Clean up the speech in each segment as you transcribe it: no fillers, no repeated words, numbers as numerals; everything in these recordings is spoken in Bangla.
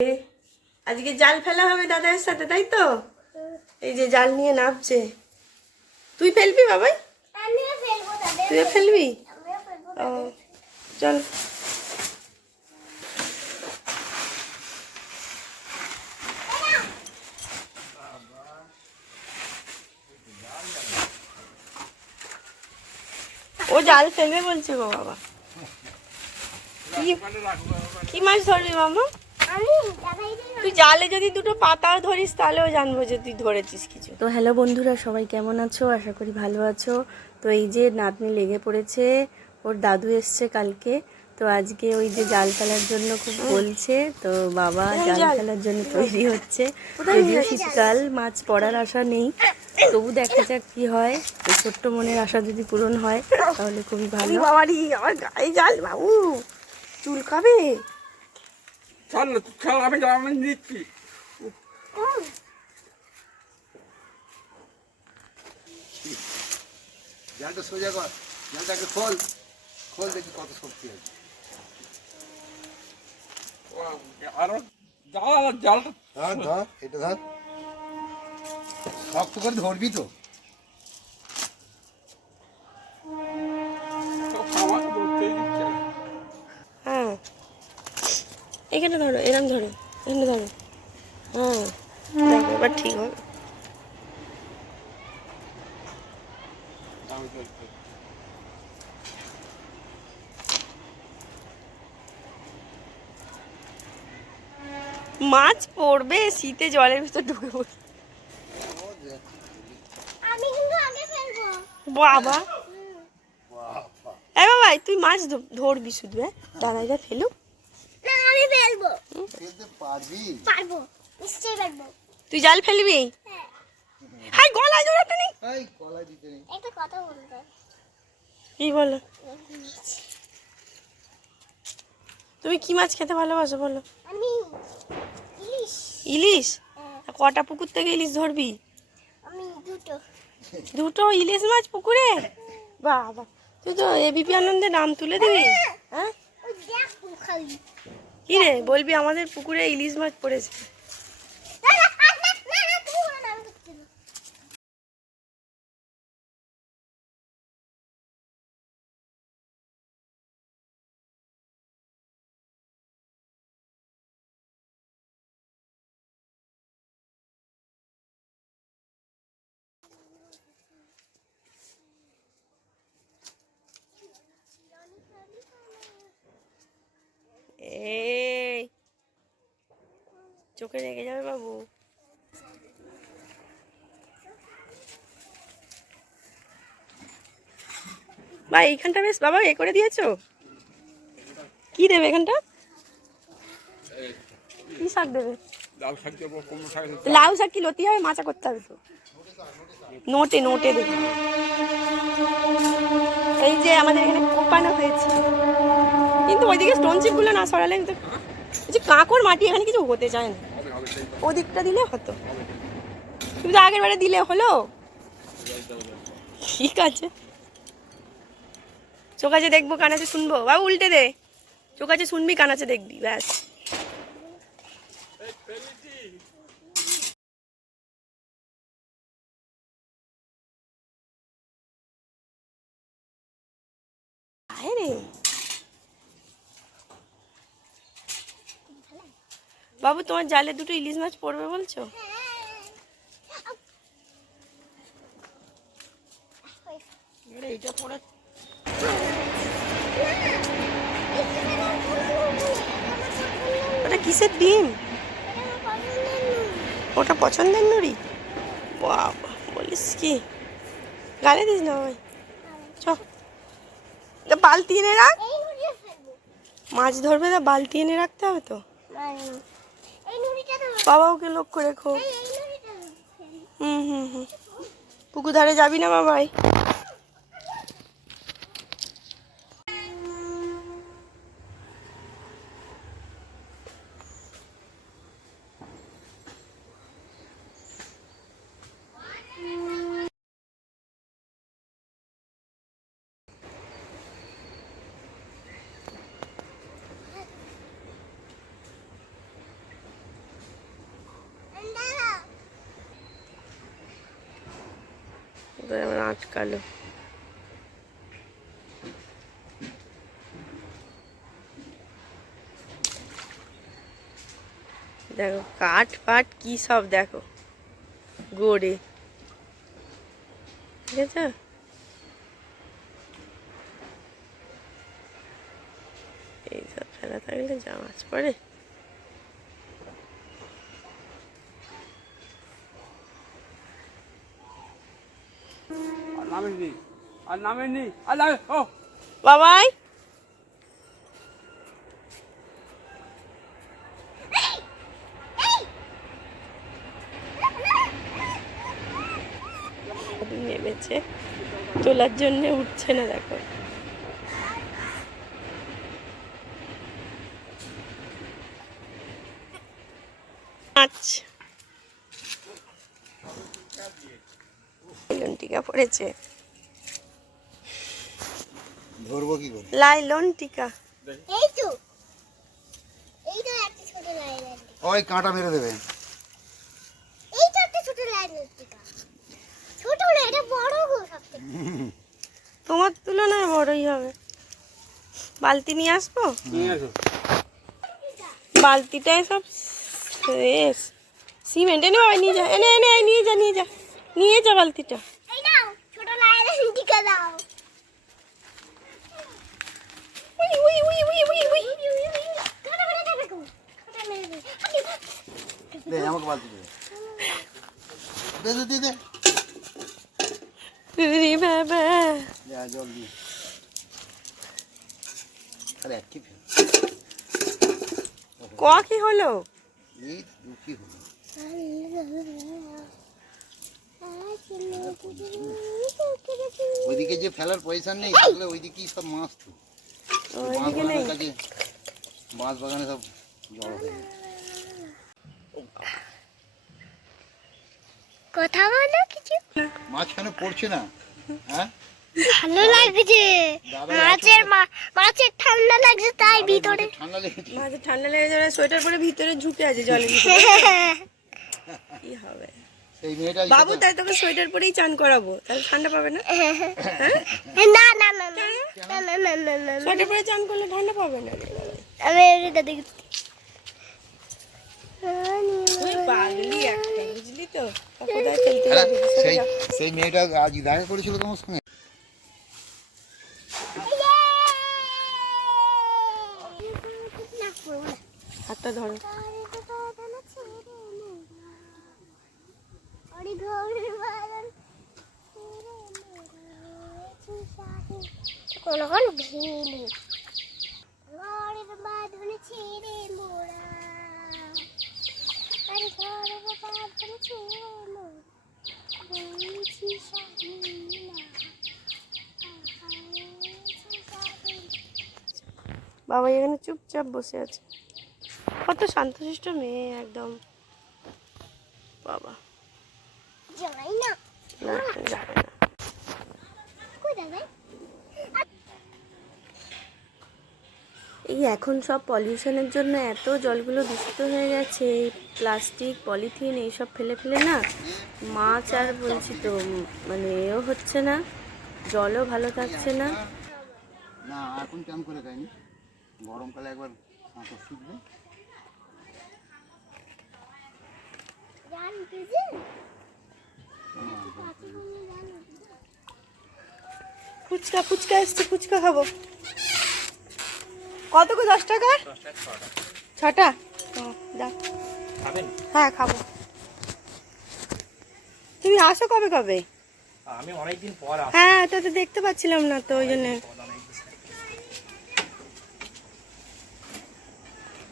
আজকে জাল ফেলা হবে দাদার সাথে, তাই তো? এই যে জাল নিয়ে নামছে। তুই ফেলবি বাবাই? তুই ফেলবি? ও চল। ও জাল ফেলবে বলছে গো বাবা। কি মাছ ধরবি মামা? তুই জালে যদি দুটো পাতা ধরিস তাহলেও জানবো যে তুই ধরেছিস কিছু। তো হ্যালো বন্ধুরা, সবাই কেমন আছো? আশা করি ভালো আছো। তো এই যে নাতনি লেগে পড়েছে, ওর দাদু এসছে কালকে, তো আজকে ওই যে জাল ফেলার জন্য খুব বলছে, তো বাবা জাল ফেলার জন্য তৈরি হচ্ছে। যদিও শীতকাল, মাছ পড়ার আশা নেই, তবু দেখা যাক কি হয়। তো ছোট্ট মনের আশা যদি পূরণ হয় তাহলে খুবই ভালো। বাবারি আমার গায়ে জাল, বাবু চুল খাবে। চল আমি নিচ্ছি। জালটা সোজা কর, জালটাকে খোল খোল, দেখি কত শক্তি আছে। আরো জালটা ধর ধর, এটা ধর, শক্ত করে ধরবি তো। হ্যাঁ এখানে ধরো, এরম ধরো, এখানে ধরো। হ্যাঁ দেখো এবার ঠিক হবে। মাছ পড়বে শীতে, জলের ভিতর ঢুকে পড়বে। বাবা এ বাবা, তুই মাছ ধরবি শুধু? হ্যাঁ দাদাইরা ফেলুক, আমি ফেলবো। ফেলতে পারবি? পারবো, নিশ্চয়ই পারবো। তুই জাল ফেলবি? হ্যাঁ গলায় জড়াতে নেই। এই গলায় দিতে নেই। একটা কথা বলতে। কি বলো? তুমি কি মাছ খেতে ভালোবাসো বলো? আমি ইলিশ। ইলিশ? কটা পুকুর থেকে ইলিশ ধরবি? আমি দুটো। দুটো ইলিশ মাছ পুকুরে? বাবা, তুই তো এবিপি আনন্দে নাম তুলে দিবি। হ্যাঁ ওই দেখ তুই খালি। কি রে বলবি আমাদের পুকুরে ইলিশ মাছ পড়েছে? না না না না, তুই বলো না, আমি করতে দেব। এই চোখে রেগে যাবে বাবু। বা এইখানটা বেশ বাবা এ করে দিয়েছো। কি দেবে এখানটা? কি শাক দেবে? লাউ শাক কি লতি হবে? মাচা করতে হবে তো। নোটে নোটে দেবে। এই যে আমাদের এখানে কোপানো হয়েছে, কিন্তু ওইদিকে স্টোন চিপ গুলো না সরালে তো, যে কাঁকড় মাটি এখানে কিছু হতে চায় না। ওদিকটা দিলে হতো, তুমি তো আগের বারে দিলে হলো। ঠিক আছে, চোখ আছে দেখবো, কান আছে শুনবো। বাবু উল্টে দে, চোখ আছে শুনবি, কান আছে দেখবি, ব্যাস। রে বাবু, তোমার জালে দুটো ইলিশ মাছ পড়বে বলছো? এইটা পড়ে ওটা কিসের ডিম? ওটা পছন্দের নুড়ি? বাবা বলিস কি, গালে দিস না ভাই। চ বালতি এনে রাখ, এই নুড়িটা ফেলবো। মাছ ধরবে না, বালতি এনে রাখতে হবে তো। এই নুড়িটা তো বাবাকে লক্ষ্য রেখো। এই নুড়িটা ফেলি। হুম হুম হুম। পুকুর ধারে যাবি না বাবাই? আবার আটকালো। দেখো কাঠ পাট কি সব দেখো গড়ে, ঠিক আছে। এইসব ফেলা থাকলে যা মাছ পড়ে। বাবাই নেমেছে, তোলার জন্য উঠছে না দেখো। আচ্ছা লাইলন টিকা পড়েছে, ধরবো কি করে? লাইলন টিকা। এই তো একটা ছোট লাইন আছে। ওই কাঁটা মেরে দেবে। এই তো একটা ছোট লাইন আছে। ছোট না, এটা বড় গো সবথেকে। তোমার তুলনায় বড়ই হবে। বালতি নিয়ে আসবো? নিয়ে আসো। বালতিটাই সব শেষ। সিমেন্ট এনে বাবা নিয়ে যা, এনে এনে নিয়ে যা নিয়ে যা নিয়ে যা বালতিটা। এই নাও ছোট লাইন টিকা দাও। We we we we we we. ছোট করে দেবে গো। ছোট মেরে দে। দে আমাকে বালতি দে। দে দে দে। রে বাবা যা জল দি। আরে কি ফেল। ক কি হলো? এই কি হলো? ওইদিকে যে ফেলার পয়সা নেই, তাহলে ওইদিকেই সব মাছ তো। ওইদিকে নেই। বাঁশ বাগানে সব জড়ো হয়ে গেছে। কথা বলো কিছু। মাছ কেন পড়ছে না? হ্যাঁ ভালো লাগছে। মাছের ঠান্ডা লাগছে তাই ভিতরে। ঠান্ডা লেগেছে। মাঝে ঠান্ডা লেগে যাবে, সোয়েটার পরে ভিতরে ঝুঁকে আছে জলের ভিতরে। কি হবে সেই মেয়েটা বাবু? তাই তোকে সোয়েটার পরেই চান করাবো, তাহলে ঠান্ডা পাবে না। না না না না না না না না। সোয়েটার পরে চান করলে ঠান্ডা পাবে না। আমি এটা দেখি। তুই পাগলি একটা, বুঝলি তো? কোথায় ফেলতে যাবি? সেই সেই মেয়েটা আজ দেখা করেছিল তোমার সঙ্গে। হাতটা ধরো। কোন ভিড় ঘরের বাঁধন ছেড়ে মোরা, আরে ঘরের বাঁধন ছেড়ে মোরা বলছি স্বাধীনা। বাবা এখানে চুপচাপ বসে আছে, কত শান্তশিষ্ট মেয়ে একদম। বাবা যাই না, না যাবে না। কই যাবে? এই এখন সব পলিউশনের জন্য এত জলগুলো দূষিত হয়ে গেছে, প্লাস্টিক পলিথিন এইসব ফেলে ফেলে না, মাছ আর বলছি তো মানে এও হচ্ছে না, জলও ভালো থাকছে না। না এখন চান করে খাইনি, গরমকালে একবার সাঁতার শিখবে। ফুচকা ফুচকা এসছে, ফুচকা খাবো। কত করে? 10 টাকা? 6টা? দাও। হ্যাঁ খাবো। তুমি আসো কবে কবে? আমি অনেকদিন পর আসছি। হ্যাঁ তো দেখতে পাচ্ছিলাম না তো ওই জন্য।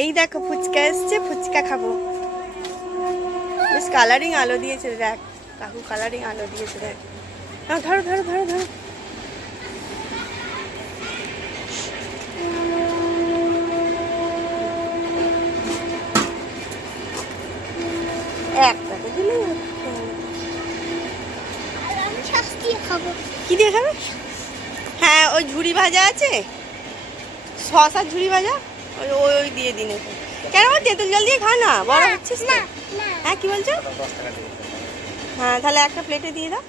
এই দেখো ফুচকা এসছে, ফুচকা খাবো। বেশ কালারিং আলো দিয়েছে দেখ কাকু, কালারিং আলো দিয়েছে দেখ। হ্যাঁ ধরো ধরো ধরো ধরো। একটাকে দিলেই হতো। আমি শাস্তি খাবো। কি দিয়ে খাবে? হ্যাঁ ওই ঝুড়ি ভাজা আছে, শশার ঝুড়ি ভাজা, ওই ওই ওই দিয়ে দিন ওকে। কেন তেঁতুল জল দিয়ে খা না, বড় হচ্ছিস না। না হ্যাঁ কি বলছো? 10 টাকা দিয়ে। হ্যাঁ তাহলে একটা প্লেটে দিয়ে দাও।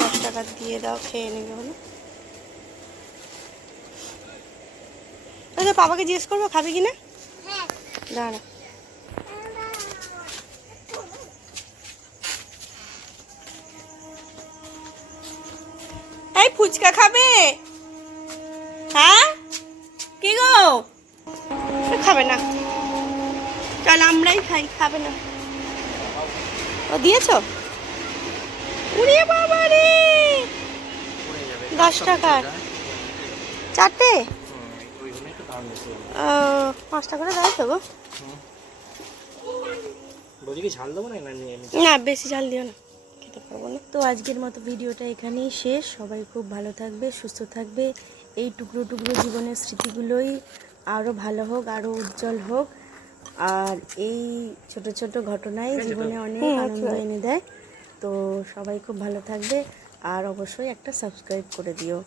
10 টাকা দিয়ে দাও, খেয়ে নেবে হলো। আচ্ছা বাবাকে জিজ্ঞেস করবো খাবে কি না। হ্যাঁ দাঁড়া, এই ফুচকা খাবে? হ্যাঁ কি গো? খাবে না, চল আমরাই খাই। খাবে না? ও দিয়েছো? উড়ে বাবা রে, 10 টাকার 4টে। ওই জন্য একটু দাম বেশি। 5 টাকা করে দেয় তো গো। বলছি কি ঝাল দেবো না না বেশি ঝাল দিও না, খেতে পারবো না। তো আজকের মতো ভিডিওটা এখানেই শেষ। সবাই খুব ভালো থাকবে, সুস্থ থাকবে। এই টুকরো টুকরো জীবনের স্মৃতিগুলোই আরও ভালো হোক, আরও উজ্জ্বল হোক। আর এই ছোট ছোট ঘটনাই জীবনে অনেক আনন্দ এনে দেয়। তো সবাই খুব ভালো থাকবে, আর অবশ্যই একটা সাবস্ক্রাইব করে দিও।